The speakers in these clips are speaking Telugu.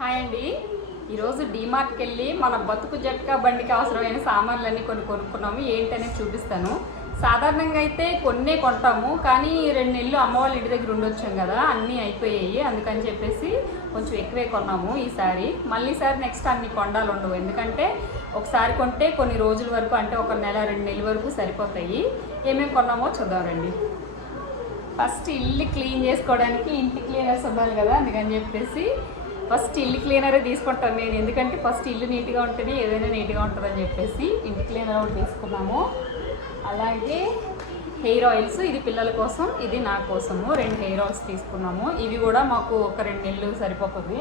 హాయ్ అండి. ఈరోజు డీమార్ట్కి వెళ్ళి మన బతుకు జట్కా బండికి అవసరమైన సామాన్లన్నీ కొన్ని కొనుక్కున్నాము. ఏంటనేది చూపిస్తాను. సాధారణంగా అయితే కొన్నే కొంటాము. కానీ రెండు నెలలు అమ్మ వాళ్ళ ఇంటి దగ్గర ఉండొచ్చాం కదా అన్నీ అయిపోయాయి. అందుకని చెప్పేసి కొంచెం ఎక్కువే కొన్నాము ఈసారి మళ్ళీ ఈసారి నెక్స్ట్ అన్ని కొండాలు ఉండవు. ఎందుకంటే ఒకసారి కొంటే కొన్ని రోజుల వరకు అంటే ఒక నెల రెండు నెలల వరకు సరిపోతాయి. ఏమేమి కొన్నామో చూద్దాం రండి. ఫస్ట్ ఇల్లు క్లీన్ చేసుకోవడానికి ఇంటి క్లీనర్స్ ఉండాలి కదా అందుకని చెప్పేసి ఫస్ట్ ఇల్లు క్లీనరే తీసుకుంటాను నేను ఎందుకంటే ఫస్ట్ ఇల్లు నీట్గా ఉంటుంది ఏదైనా నీట్గా ఉంటుందని చెప్పేసి ఇంటి క్లీనర్ ఒకటి తీసుకున్నాము. అలాగే హెయిర్ ఆయిల్స్ ఇది పిల్లల కోసం ఇది నా కోసము రెండు హెయిర్ ఆయిల్స్ తీసుకున్నాము. ఇవి కూడా మాకు ఒక రెండు నెలలు సరిపోతుంది.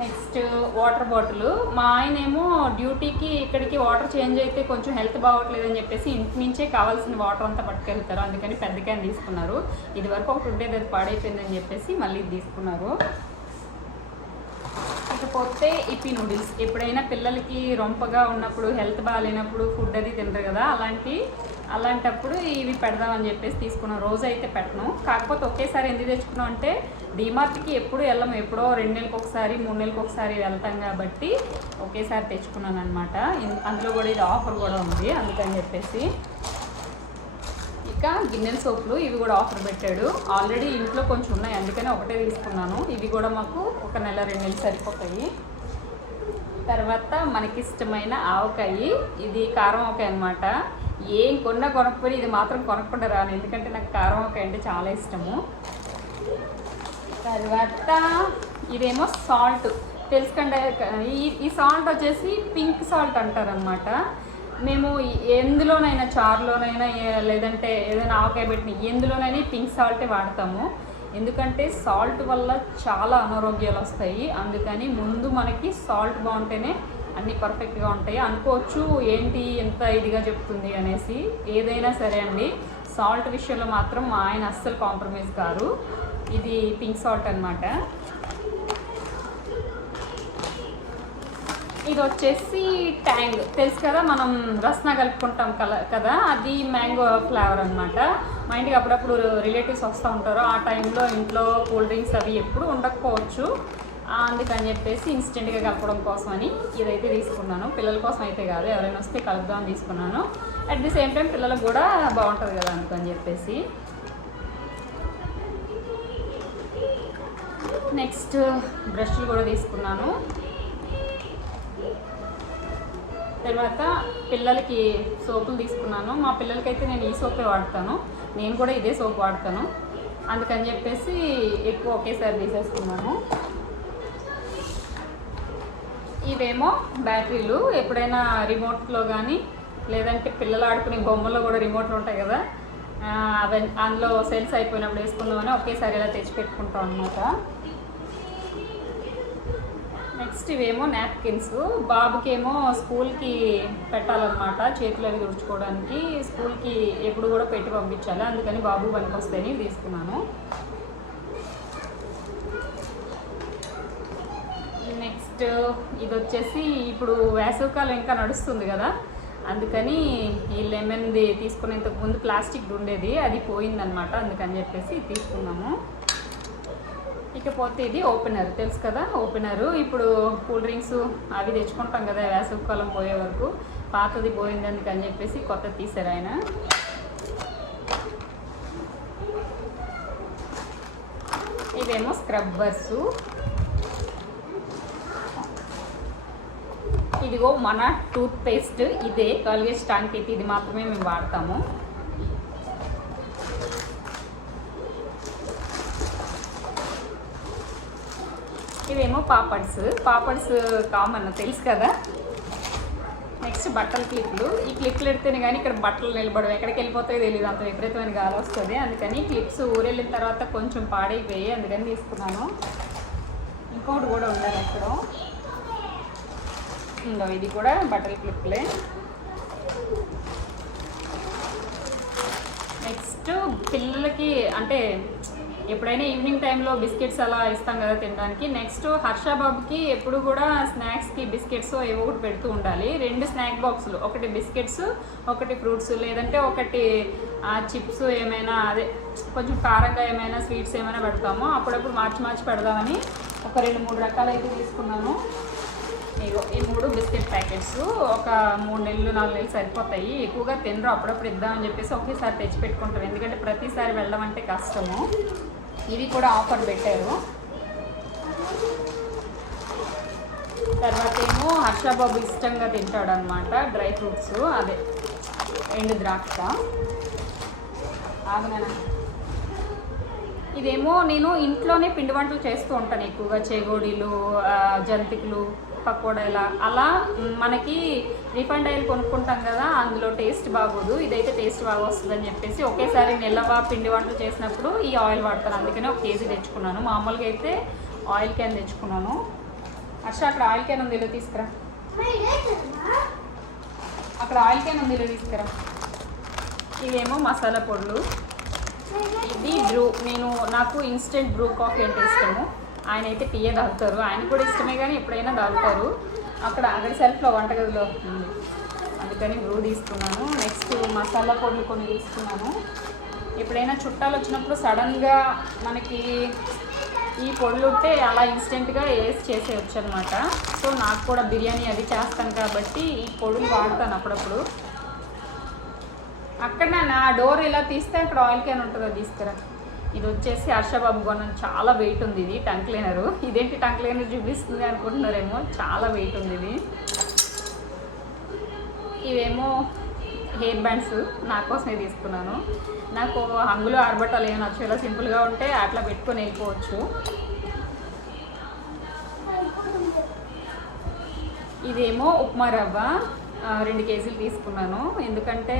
Next water bottle. మా ఆయన ఏమో డ్యూటీకి ఇక్కడికి వాటర్ చేంజ్ అయితే కొంచెం హెల్త్ బాగోట్లేదని చెప్పేసి ఇంటి నుంచే కావాల్సిన వాటర్ అంతా పట్టుకెళ్తారు. అందుకని పెద్ద క్యాన్ తీసుకున్నారు. ఇది వరకు ఒకటి ఉండేది అది పాడైపోయిందని చెప్పేసి మళ్ళీ తీసుకున్నారు. ఇకపోతే ఇప్పి నూడిల్స్. ఎప్పుడైనా పిల్లలకి రొంపగా ఉన్నప్పుడు హెల్త్ బాగాలేనప్పుడు ఫుడ్ అది తినరు కదా అలాంటి అలాంటప్పుడు ఇవి పెడదామని చెప్పేసి తీసుకున్నాం. రోజు అయితే పెట్టను. కాకపోతే ఒకేసారి ఎందుకు తెచ్చుకున్నాం అంటే డిమార్ట్కి ఎప్పుడు వెళ్ళము. ఎప్పుడో రెండు నెలలకు ఒకసారి మూడు నెలలకు ఒకసారి వెళ్తాం కాబట్టి ఒకేసారి తెచ్చుకున్నాను అనమాట అందులో కూడా ఇది ఆఫర్ కూడా ఉంది. అందుకని చెప్పేసి ఇంకా గిన్నెల సోపులు ఇవి కూడా ఆఫర్ పెట్టాడు. ఆల్రెడీ ఇంట్లో కొంచెం ఉన్నాయి అందుకనే ఒకటే తీసుకున్నాను. ఇవి కూడా మాకు ఒక నెల రెండు నెలలు సరిపోతాయి. తర్వాత మనకి ఇష్టమైన ఆవకాయ ఇది కారం ఆవకాయ అనమాట ఏం కొన్నా కొనకపోయి ఇది మాత్రం కొనకుండా రాను ఎందుకంటే నాకు కారం ఆవకాయ అంటే చాలా ఇష్టము. తర్వాత ఇదేమో సాల్ట్. తెలుసుకండి ఈ ఈ సాల్ట్ వచ్చేసి పింక్ సాల్ట్ అంటారనమాట మేము ఎందులోనైనా చారులోనైనా లేదంటే ఏదైనా ఆవకాయ పెట్టిన ఎందులోనైనా పింక్ సాల్టే వాడతాము. ఎందుకంటే సాల్ట్ వల్ల చాలా అనారోగ్యాలు వస్తాయి. అందుకని ముందు మనకి సాల్ట్ బాగుంటేనే అన్నీ పర్ఫెక్ట్గా ఉంటాయి. అనుకోవచ్చు ఏంటి ఎంత ఇదిగా చెప్తుంది అనేసి. ఏదైనా సరే అండి సాల్ట్ విషయంలో మాత్రం మా ఆయన అస్సలు కాంప్రమైజ్ కారు. ఇది పింక్ సాల్ట్ అన్నమాట. ఇది వచ్చేసి ట్యాంగ్. తెలుసు కదా మనం రస్నా కలుపుకుంటాం కల కదా? అది మ్యాంగో ఫ్లేవర్ అనమాట మా ఇంటికి అప్పుడప్పుడు రిలేటివ్స్ వస్తూ ఉంటారు. ఆ టైంలో ఇంట్లో కూల్ డ్రింక్స్ అవి ఎప్పుడు ఉండకపోవచ్చు. అందుకని చెప్పేసి ఇన్స్టెంట్గా కలపడం కోసం అని ఇదైతే తీసుకున్నాను. పిల్లల కోసం అయితే కాదు ఎవరైనా వస్తే కలుపుదామని తీసుకున్నాను. అట్ ది సేమ్ టైం పిల్లలకు కూడా బాగుంటుంది కదా అనుకని చెప్పేసి. నెక్స్ట్ బ్రష్లు కూడా తీసుకున్నాను. తర్వాత పిల్లలకి సోపులు తీసుకున్నాను. మా పిల్లలకైతే నేను ఈ సోపే వాడతాను. నేను కూడా ఇదే సోప్ వాడతాను. అందుకని చెప్పేసి ఎక్కువ ఒకేసారి తీసేసుకున్నాను. ఇవేమో బ్యాటరీలు. ఎప్పుడైనా రిమోట్లో కానీ లేదంటే పిల్లలు ఆడుకునే బొమ్మల్లో కూడా రిమోట్లు ఉంటాయి కదా అవన్నీ అందులో సెల్స్ అయిపోయినప్పుడు వేసుకుందామని ఒకేసారి ఇలా తెచ్చి పెట్టుకుంటాం అనమాట నెక్స్ట్ ఇవేమో నాప్కిన్స్. బాబుకేమో స్కూల్కి పెట్టాలన్నమాట చేతులు అవి తుడుచుకోవడానికి. స్కూల్కి ఎప్పుడు కూడా పెట్టి పంపించాలి అందుకని బాబు పనికి తీసుకున్నాను. నెక్స్ట్ ఇది వచ్చేసి ఇప్పుడు వేసవికాలం ఇంకా నడుస్తుంది కదా అందుకని ఈ లెమన్ది తీసుకునేంతకు ముందు ప్లాస్టిక్ ఉండేది అది పోయిందనమాట అందుకని చెప్పేసి తీసుకున్నాము. ఇకపోతే ఇది ఓపెనర్ తెలుసు కదా? ఓపెనర్. ఇప్పుడు కూల్ డ్రింక్స్ అవి తెచ్చుకుంటాం కదా వేసవికాలం పోయే వరకు. పాతది పోయింది అందుకని చెప్పేసి కొత్తది తీసారు ఆయన. ఇవేమో స్క్రబ్బర్స్. ఇదిగో మన టూత్ పేస్ట్ ఇదే. కాల్గేట్ స్టాంక్ అయితే ఇది మాత్రమే మేము వాడతాము. ఇవేమో పాపడ్స్. పాపడ్స్ కామన్ తెలుసు కదా? నెక్స్ట్ బట్టల క్లిప్లు. ఈ క్లిప్లు ఎడితేనే కానీ ఇక్కడ బట్టలు నిలబడవు. ఎక్కడికి వెళ్ళిపోతాయో తెలియదు అంత విపరీతమైన గాలి వస్తుంది. అందుకని క్లిప్స్ ఊరెళ్ళిన తర్వాత కొంచెం పాడైపోయి అందుకని తీసుకున్నాను. ఇంకోటి కూడా ఉండాలి ఇక్కడ. ఇంకో ఇది కూడా బట్టల క్లిప్లే. నెక్స్ట్ పిల్లలకి అంటే ఎప్పుడైనా ఈవినింగ్ టైంలో బిస్కెట్స్ అలా ఇస్తాం కదా తినడానికి. నెక్స్ట్ హర్షబాబుకి ఎప్పుడు కూడా స్నాక్స్కి బిస్కెట్స్ ఏవో ఒకటి పెడుతూ ఉండాలి. రెండు స్నాక్ బాక్సులు ఒకటి బిస్కెట్స్ ఒకటి ఫ్రూట్స్ లేదంటే ఒకటి చిప్స్ ఏమైనా అదే కొంచెం కారంగా ఏమైనా స్వీట్స్ ఏమైనా పెడతాము. అప్పుడప్పుడు మార్చి మార్చి పెడదామని ఒక రెండు మూడు రకాలు అయితే తీసుకున్నాను. ఇగో ఈ మూడు బిస్కెట్ ప్యాకెట్స్ ఒక మూడు నెలలు నాలుగు నెలలు సరిపోతాయి. ఎక్కువగా తినరు అప్పుడప్పుడు ఇద్దామని చెప్పేసి ఒకేసారి తెచ్చి పెట్టుకుంటాం ఎందుకంటే ప్రతిసారి వెళ్ళడం అంటే కష్టము. ఇవి కూడా ఆఫర్ పెట్టారు. తర్వాత ఏమో హర్షబాబు ఇష్టంగా తింటాడు అనమాట డ్రై ఫ్రూట్స్ అదే ఎండు ద్రాక్ష. ఆగనా ఇదేమో నేను ఇంట్లోనే పిండి వంటలు చేస్తూ ఉంటాను ఎక్కువగా చేగోడీలు జంతికలు పకోడా ఇలా. అలా మనకి రిఫైండ్ ఆయిల్ కొనుక్కుంటాం కదా అందులో టేస్ట్ బాగోదు. ఇదైతే టేస్ట్ బాగా వస్తుందని చెప్పేసి ఒకేసారి నెలవా పిండి వంటలు చేసినప్పుడు ఈ ఆయిల్ వాడతాను అందుకనే ఒక కేజీ తెచ్చుకున్నాను. మామూలుగా అయితే ఆయిల్ క్యాన్ తెచ్చుకున్నాను. అక్ష అక్కడ ఆయిల్ క్యాన్ ఉంది ఇలా తీసుకురా. అక్కడ ఆయిల్ క్యాన్ ఉంది ఇలా తీసుకురా. ఇవేమో మసాలా పొడులు. ఇది బ్రూ నేను నాకు ఇన్స్టెంట్ బ్రూ కాఫీ అంటే ఇష్టము. ఆయన అయితే టీయే తాగుతారు ఆయన కూడా ఇష్టమే కానీ ఎప్పుడైనా తాగుతారు అక్కడ అక్కడ సెల్ఫ్లో వంటగదిలో ఉంది అందుకని బ్రూ తీసుకున్నాను. నెక్స్ట్ మసాలా పొడులు కొన్ని తీసుకున్నాను. ఎప్పుడైనా చుట్టాలు వచ్చినప్పుడు సడన్గా మనకి ఈ పొడులు ఉంటే అలా ఇన్స్టెంట్గా వేసి చేసేయచ్చు అనమాట సో నాకు కూడా బిర్యానీ అది చేస్తాను కాబట్టి ఈ పొడులు వాడతాను అప్పుడప్పుడు. అక్కడ నా డోర్ ఇలా తీస్తే అక్కడ ఆయిల్ క్యాన్ ఉంటుందో తీసుకురా? ఇది వచ్చేసి హర్షబాబు కొనం చాలా వెయిట్ ఉంది ఇది టంక్ క్లీనరు ఇదేంటి టంక్ క్లీనర్ చూపిస్తుంది అనుకుంటున్నారేమో చాలా వెయిట్ ఉంది ఇది. ఇవేమో హెయిర్ బ్యాండ్స్ నా కోసమే తీసుకున్నాను. నాకు హంగులు ఆర్బటాలు ఏమైనా వచ్చేలా సింపుల్గా ఉంటే అట్లా పెట్టుకొని వెళ్ళిపోవచ్చు. ఇదేమో ఉప్మా రవ్వ రెండు కేజీలు తీసుకున్నాను. ఎందుకంటే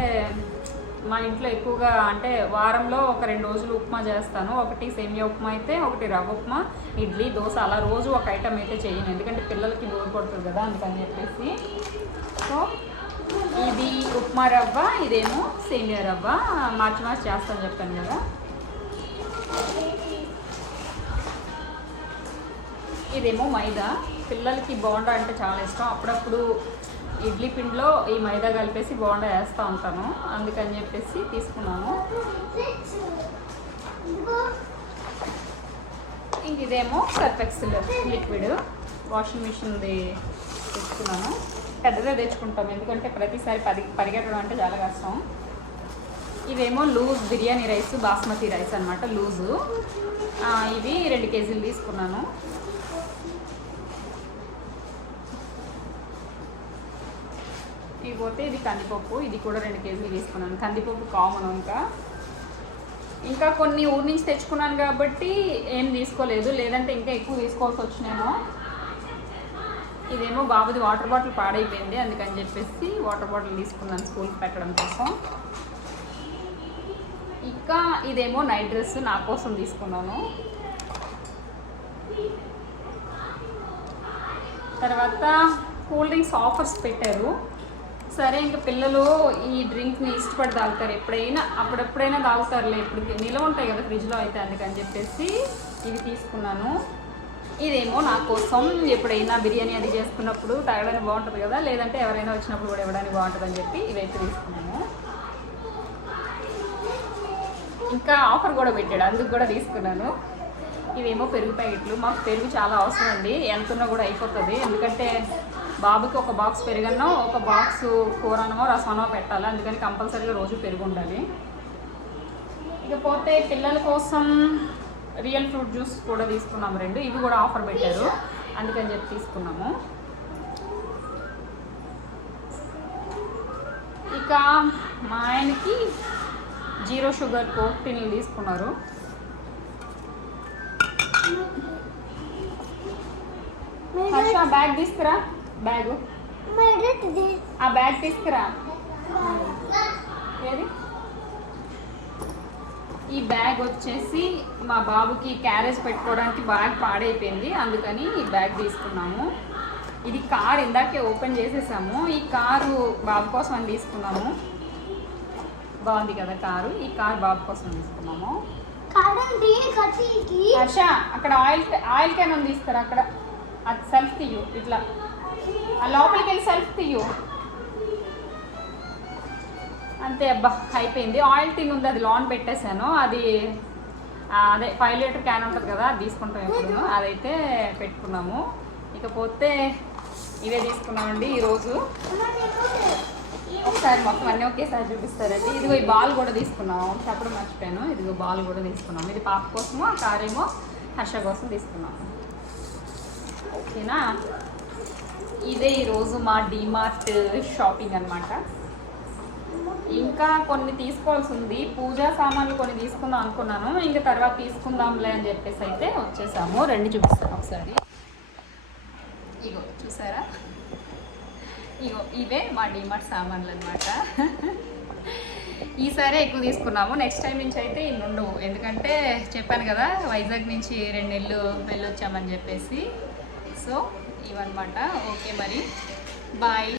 మా ఇంట్లో ఎక్కువగా అంటే వారంలో ఒక రెండు రోజులు ఉప్మా చేస్తాను. ఒకటి సేమియా ఉప్మా అయితే ఒకటి రవ్వ ఉప్మా ఇడ్లీ దోశ అలా రోజు ఒక ఐటమ్ అయితే చేయను. ఎందుకంటే పిల్లలకి బోర్ కొడుతుంది కదా అందుకని చెప్పేసి. సో ఇది ఉప్మా రవ్వ ఇదేమో సేమియా రవ్వ. మార్చి మార్చి చేస్తాను చెప్పాను కదా. ఇదేమో మైదా. పిల్లలకి బోండా అంటే చాలా ఇష్టం. అప్పుడప్పుడు ఇడ్లీ పిండిలో ఈ మైదా కలిపేసి బోండా వేస్తూ ఉంటాను. అందుకని చెప్పేసి తీసుకున్నాను. ఇంక ఇదేమో సర్ఫెక్సిల్ లిక్విడ్. వాషింగ్ మిషన్ది తెచ్చుకున్నాను. పెద్దదే తెచ్చుకుంటాం ఎందుకంటే ప్రతిసారి పది పరిగెట్టడం అంటే చాలా కష్టం. ఇవేమో loose biryani rice basmati rice అనమాట లూజు. ఇవి రెండు కేజీలు తీసుకున్నాను. ఇవి పోతే ఇది కందిపప్పు ఇది కూడా రెండు కేజీలు తీసుకున్నాను. కందిపప్పు కామన్ ఇంకా ఇంకా కొన్ని ఊరి నుంచి తెచ్చుకున్నాను కాబట్టి ఏం తీసుకోలేదు. లేదంటే ఇంకా ఎక్కువ తీసుకోవాల్సి వచ్చినాయేమో ఇదేమో బాబుది వాటర్ బాటిల్ పాడైపోయింది. అందుకని చెప్పేసి వాటర్ బాటిల్ తీసుకున్నాను స్కూల్కి పెట్టడం కోసం. ఇంకా ఇదేమో నైట్ డ్రెస్ నా కోసం తీసుకున్నాను. తర్వాత కూల్ డ్రింక్స్ ఆఫర్స్ పెట్టారు. సరే ఇంకా పిల్లలు ఈ డ్రింక్ని ఇష్టపడి తాగుతారు. ఎప్పుడైనా అప్పుడెప్పుడైనా తాగుతారులే. ఇప్పుడు నిల్వ ఉంటాయి కదా ఫ్రిడ్జ్లో అయితే అందుకని చెప్పేసి ఇవి తీసుకున్నాను. ఇదేమో నా కోసం. ఎప్పుడైనా బిర్యానీ అది చేసుకున్నప్పుడు తాగడానికి బాగుంటుంది కదా. లేదంటే ఎవరైనా వచ్చినప్పుడు కూడా ఇవ్వడానికి బాగుంటుంది అని చెప్పి ఇవైతే తీసుకున్నాను. ఇంకా ఆఫర్ కూడా పెట్టాడు. అందుకు కూడా తీసుకున్నాను. ఇవేమో పెరుగు ప్యాకెట్లు. మాకు పెరుగు చాలా అవసరం అండి. ఎంత ఉన్నా కూడా అయిపోతుంది. ఎందుకంటే బాబుకి ఒక బాక్స్ పెరుగన్నో ఒక బాక్స్ కూరనో రసమనో పెట్టాలి. అందుకని కంపల్సరీగా రోజు పెరుగు ఉండాలి. ఇకపోతే పిల్లల కోసం రియల్ ఫ్రూట్ జ్యూస్ కూడా తీసుకున్నాము రెండు. ఇవి కూడా ఆఫర్ పెట్టారు. అందుకని చెప్పి తీసుకున్నాము. ఇక మా ఆయనకి జీరో షుగర్ కోక్ టిన్లు తీసుకున్నారు. హర్ష బ్యాగ్ తీసుకురా. బ్యాగు? ఆ బ్యాగ్ తీసుకురా. ఏది? ఈ బ్యాగ్ వచ్చేసి మా బాబుకి క్యారేజ్ పెట్టుకోవడానికి బ్యాగ్ పాడైపోయింది. అందుకని ఈ బ్యాగ్ తీసుకున్నాము. ఇది కార్ ఇందాకే ఓపెన్ చేసేసాము. ఈ కారు బాబు కోసం అని తీసుకున్నాము. బాగుంది కదా కారు? ఈ కార్ బాబు కోసం తీసుకున్నాము. హర్ష అక్కడ ఆయిల్ ఆయిల్ క్యాన్ ఉంది తీసుకురా. అక్కడ అది సెల్ఫ్ తీయు ఇట్లా. ఆ లోపలికి వెళ్ళి సెల్ఫ్ తీయు. అంతే అబ్బా అయిపోయింది. ఆయిల్ టిన్ ఉంది అది లాన్ పెట్టేశాను. అది అదే ఫైవ్ లీటర్ క్యాన్ ఉంటుంది కదా అది తీసుకుంటాం ఎప్పుడు. అదైతే పెట్టుకున్నాము. ఇకపోతే ఇవే తీసుకున్నామండి ఈరోజు. ఒకసారి మొత్తం అన్నీ ఒకేసారి చూపిస్తారండి. ఇదిగో ఈ బాల్ కూడా తీసుకున్నాము. చెప్పడం మర్చిపోయాను. ఇదిగో బాల్ కూడా తీసుకున్నాము. ఇది పాప కోసము కారేమో హర్ష కోసం తీసుకున్నాము. ఓకేనా? ఇదే ఈరోజు మా డిమార్ట్ షాపింగ్ అనమాట ఇంకా కొన్ని తీసుకోవాల్సి ఉంది. పూజా సామాన్లు కొన్ని తీసుకుందాం అనుకున్నాను. ఇంకా తర్వాత తీసుకుందాంలే అని చెప్పేసి అయితే వచ్చేసాము. రెండు చూపిస్తాను ఒకసారి. ఇగో చూసారా? ఇగో ఇవే మా డిమార్ట్ సామాన్లు అనమాట ఈసారి ఎక్కువ తీసుకున్నాము. నెక్స్ట్ టైం నుంచి అయితే ఇన్ని ఉండవు. ఎందుకంటే చెప్పాను కదా వైజాగ్ నుంచి రెండు నెలలు వెళ్ళొచ్చామని చెప్పేసి. సో ఇవన్నమాట ఓకే మరి. బాయ్.